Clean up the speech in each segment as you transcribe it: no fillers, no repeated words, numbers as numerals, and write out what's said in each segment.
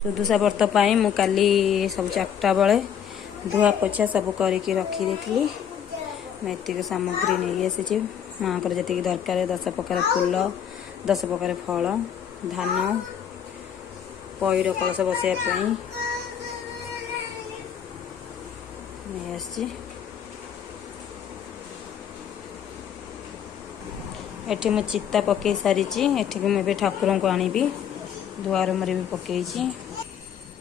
सुदुसा व्रत पाई मु काली सब 4टा बेले धुआ पोछा सब करके रखी देती। मैं एतिक सामग्री नहीं आसी माँ को जी दरकार 10 प्रकार फूल 10 प्रकार फल धान पैर कलश बसैया नहीं आसी। एठी मु चित्ता पकई सारी एठी मुझे ठाकुर को आनिबी दुआर मरे भी पकई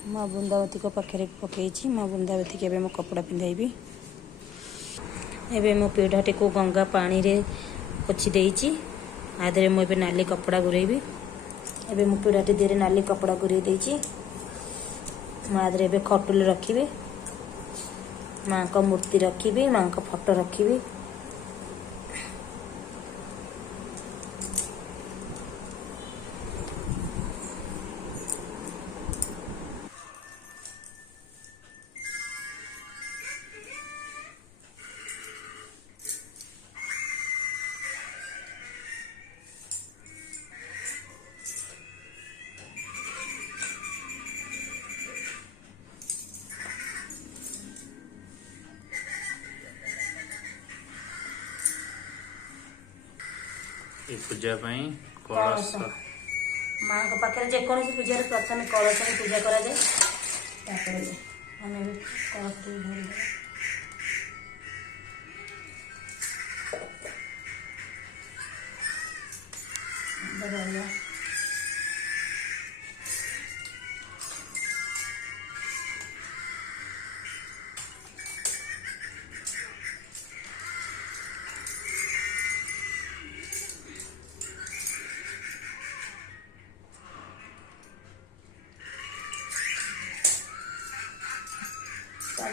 माँ बृंदावती को पाखे पकई माँ बृंदावती के मो कपड़ा पिंधाइबी। एबे मो पीढ़ाटी को गंगा पानी रे पोछि देइची आधे मुझे नाली कपड़ा गुरेबी। एबे मो पीढ़ाटी देरे नाली कपड़ा गुरे देइची माँ आधे एबे खटुल रखी माँ को मूर्ति रखी माँ को फोटो रखी। पूजा कलश माँ को पाखे जेको पूजा प्रथम कलश पूजा करा जाए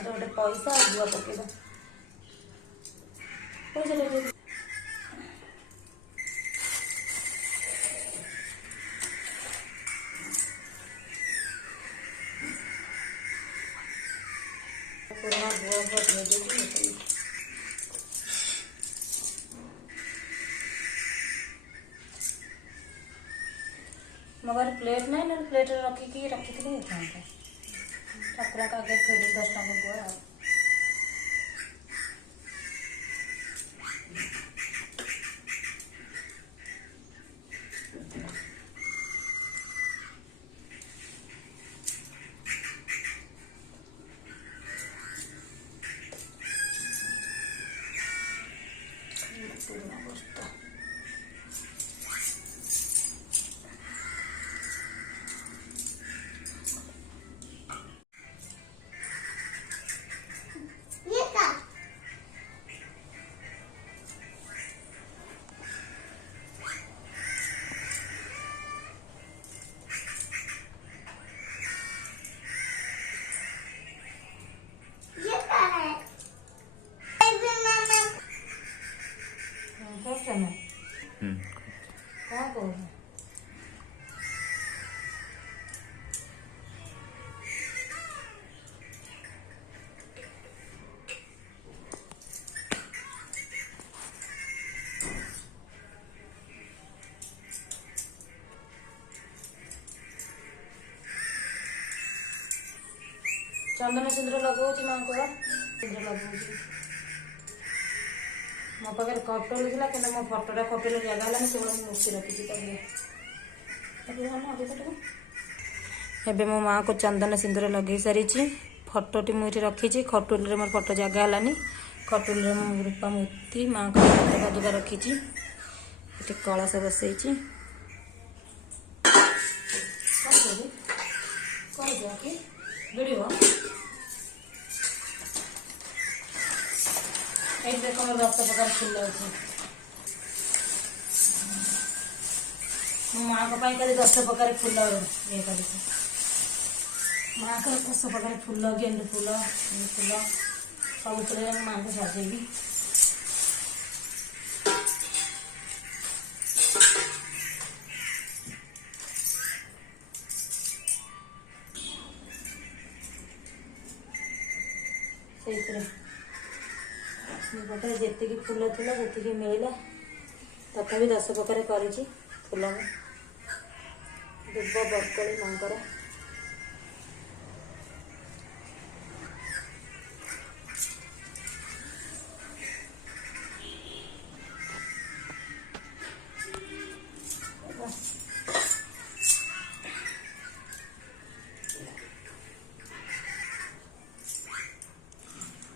गोटे पैसा गुआ पकेगा पैसा पुराना गुआ मगर प्लेट ना प्लेट रखी रखी ठाकुर का आगे फेर 10 टका गुआ चंदन सिंदूर लगाऊँ माँ को सिंदूर लगाऊँ मो पाखे कटोल था कि मो फटोटा कटोल जगह है से मूर्ति रखी एबे मो माँ को चंदन सिंदूर लगे सारी फटोटी मुझे रखी खटुल मोर फटो जगह है खटुल रूपा मूर्ति माँ को पादुका रखी कलश बसई वीडियो एक देखो 10 प्रकार फूल अच्छे माँ को 10 प्रकार फूल ये कर माँ को 10 प्रकार फूल गेंदू फूल फूल सब फूल माँ को सजेबी। पाखे जी फूल थी जी मिलला तथा 10 प्रकार कर फूल दुब बरकोली माँ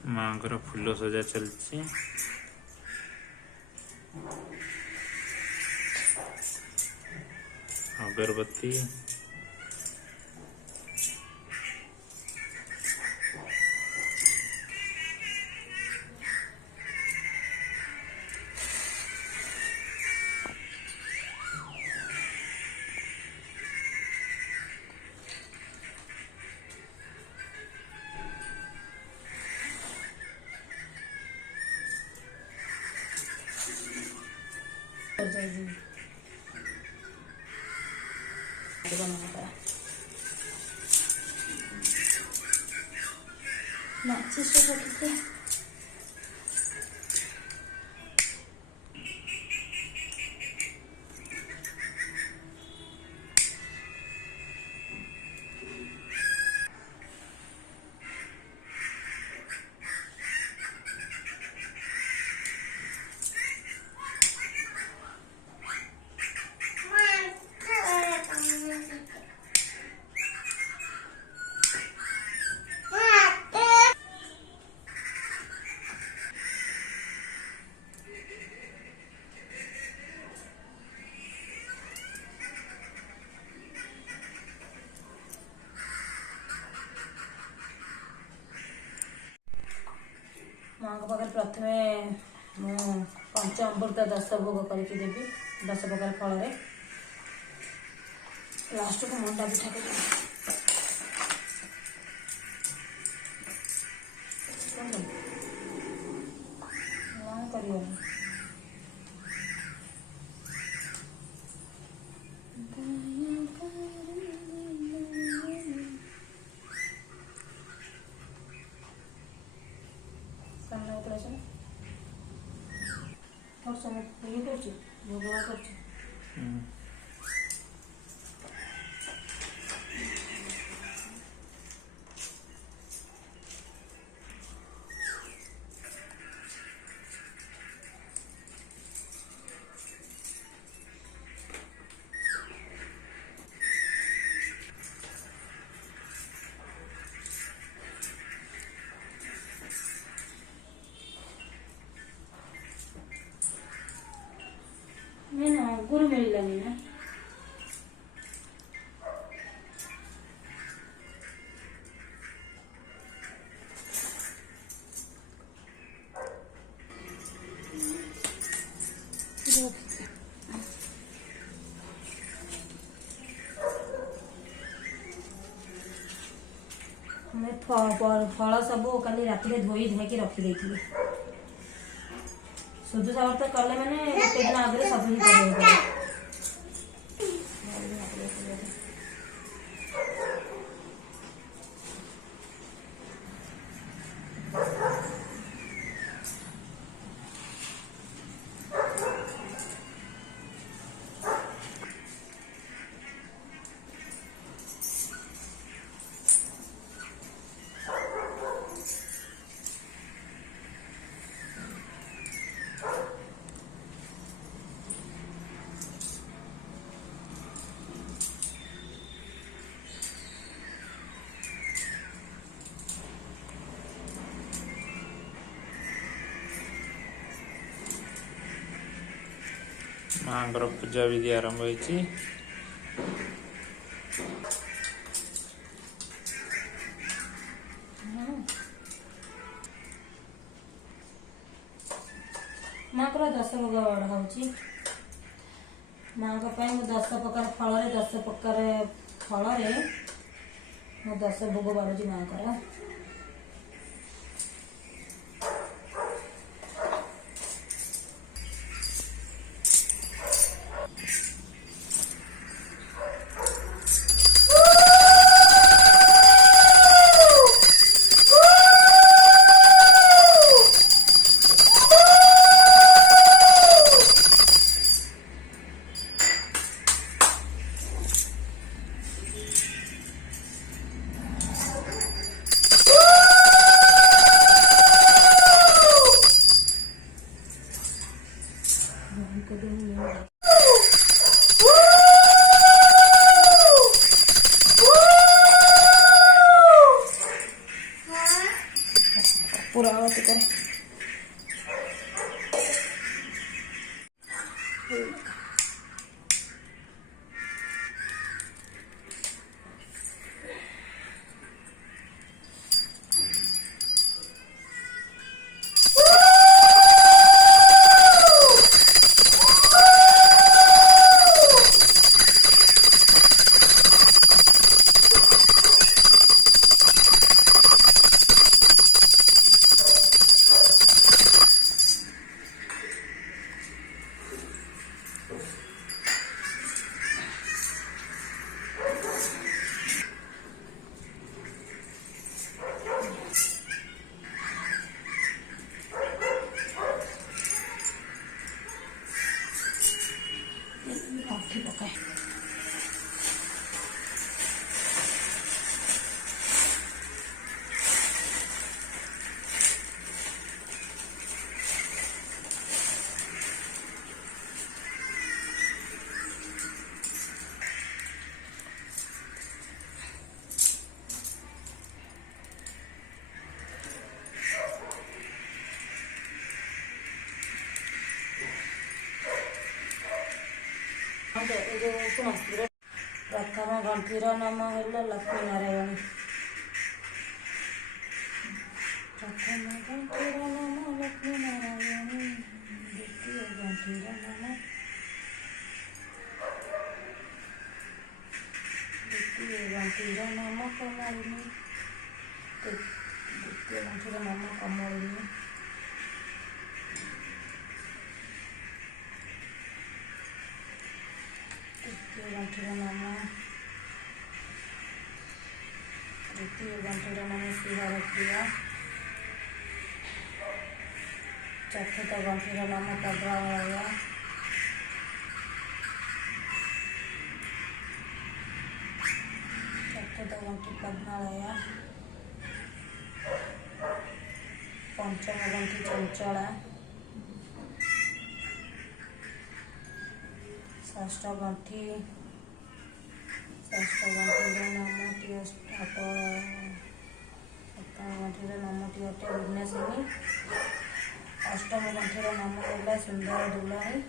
माँकर फूल सजा चलती अगरबत्ती माँ पाखे प्रथमे मु पंचामृत 10 भोग करके देवी 10 प्रकार फल लास्ट को मंडा पिठा कर ये कर भोगवा कर ना गुरु मिललानी ना फल सब काली राति धोई धाई रखी देती शुद्ध सागर तो कले मैंने गोटे दिन आगे सब कर माँकर पूजा विधि आरंभ होती माँ को 10 भोग बढ़ाऊँ माँ को 10 प्रकार फल 10 प्रकार फल 10 भोग बढ़ुची माँ को ଭିତରେ गंठी पकाए प्रथम गंठीर नाम है लक्ष्मी नारायण प्रथम गंठीर नाम लक्ष्मी नारायण द्वितीय गंठीर नाम कमलिनी द्वितीय गंठीर नाम कमलिनी तृतीय गंठीर नाम श्रीहर प्रिया चतुर्थ गंठीर नाम पद्मालया चतुर्थ गंठी पद्मालया पंचम गंठी चंचला षष्ठ गंठीर नामटी सप्तम गंठीर नामटी अटे विघ्नेश्वरी अष्टम गंठीर नाम है सुंदर दुलणी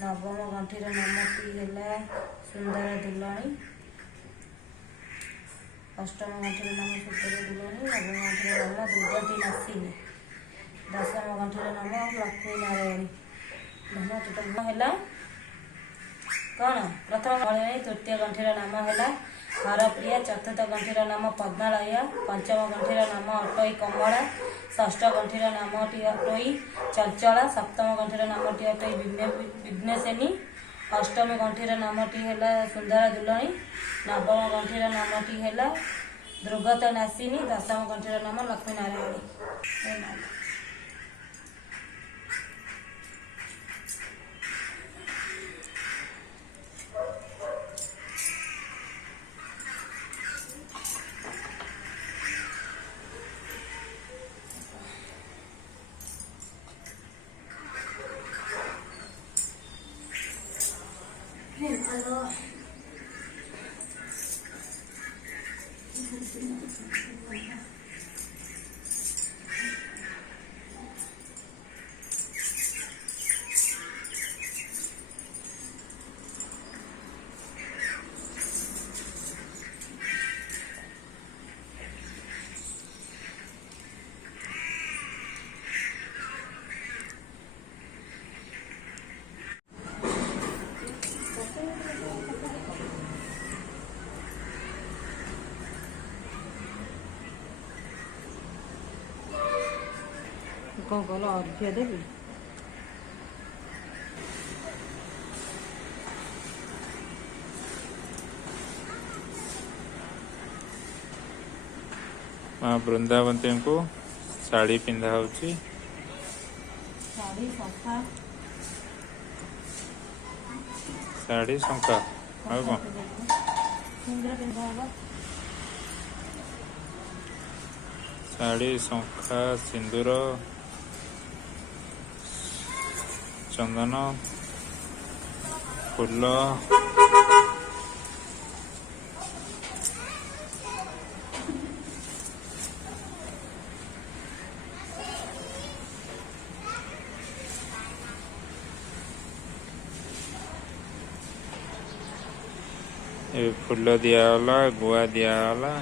नवम गंठीर नामटी है सुंदर दुलणी अष्टम गंठीर नाम सुंदर दुलणी नवम गंठीर नाम दुर्गति नासिनी दशम गंठीर नाम लक्ष्मी नारायण धन टोटल है कौन प्रथम गणनी तृतीय गंठीर नाम है हरप्रिया चतुर्थ गंठीर नाम पद्मालया पंचम गंठीर नाम अटई कमला षष्ठ गंठीर नाम अटई चंचला सप्तम गंठीर नाम अटई विघ्नेश्वरी अष्टम गंठीर नामटी है सुंदर दुलणी नवम गंठीर नामटी है दुर्गत नासिनी दशम गंठीर नाम लक्ष्मी नारायणी हेलो कौन कल अर्घ्य देवी माँ वृंदावती को साड़ी पिंधा होची साड़ी सफा साड़ी शंका और कौन सिंदूर पिंधा होगा साड़ी शंखा सिंदूर चंदन फूल फूल दियाला गुआ दियाला।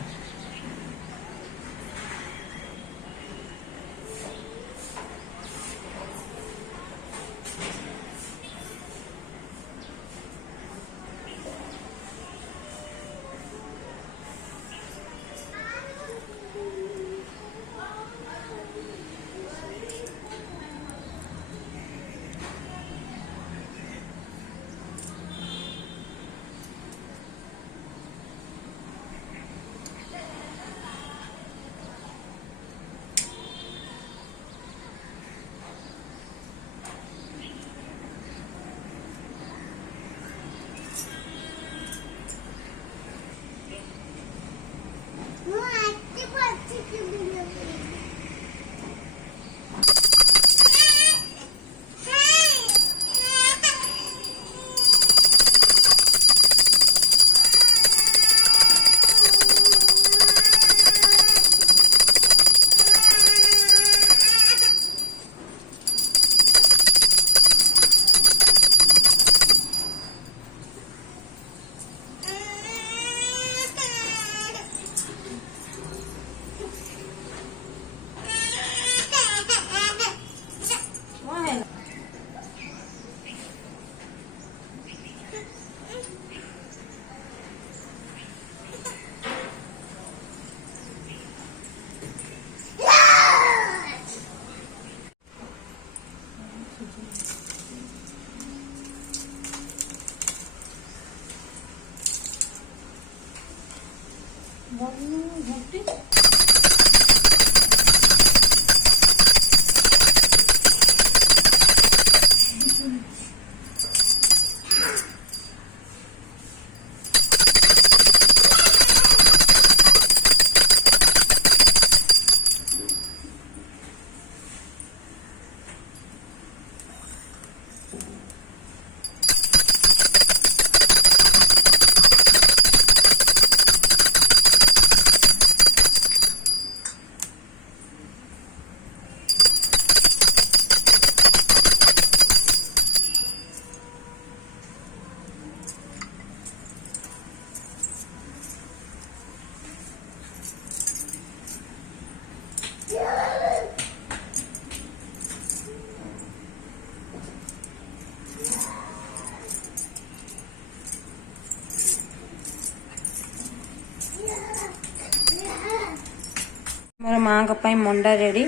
मोर माँ का मंडा रेडी।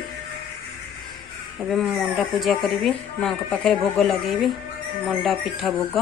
एबे मंडा पूजा करी माँ पाखे भोग लगे मंडा पिठा भोग।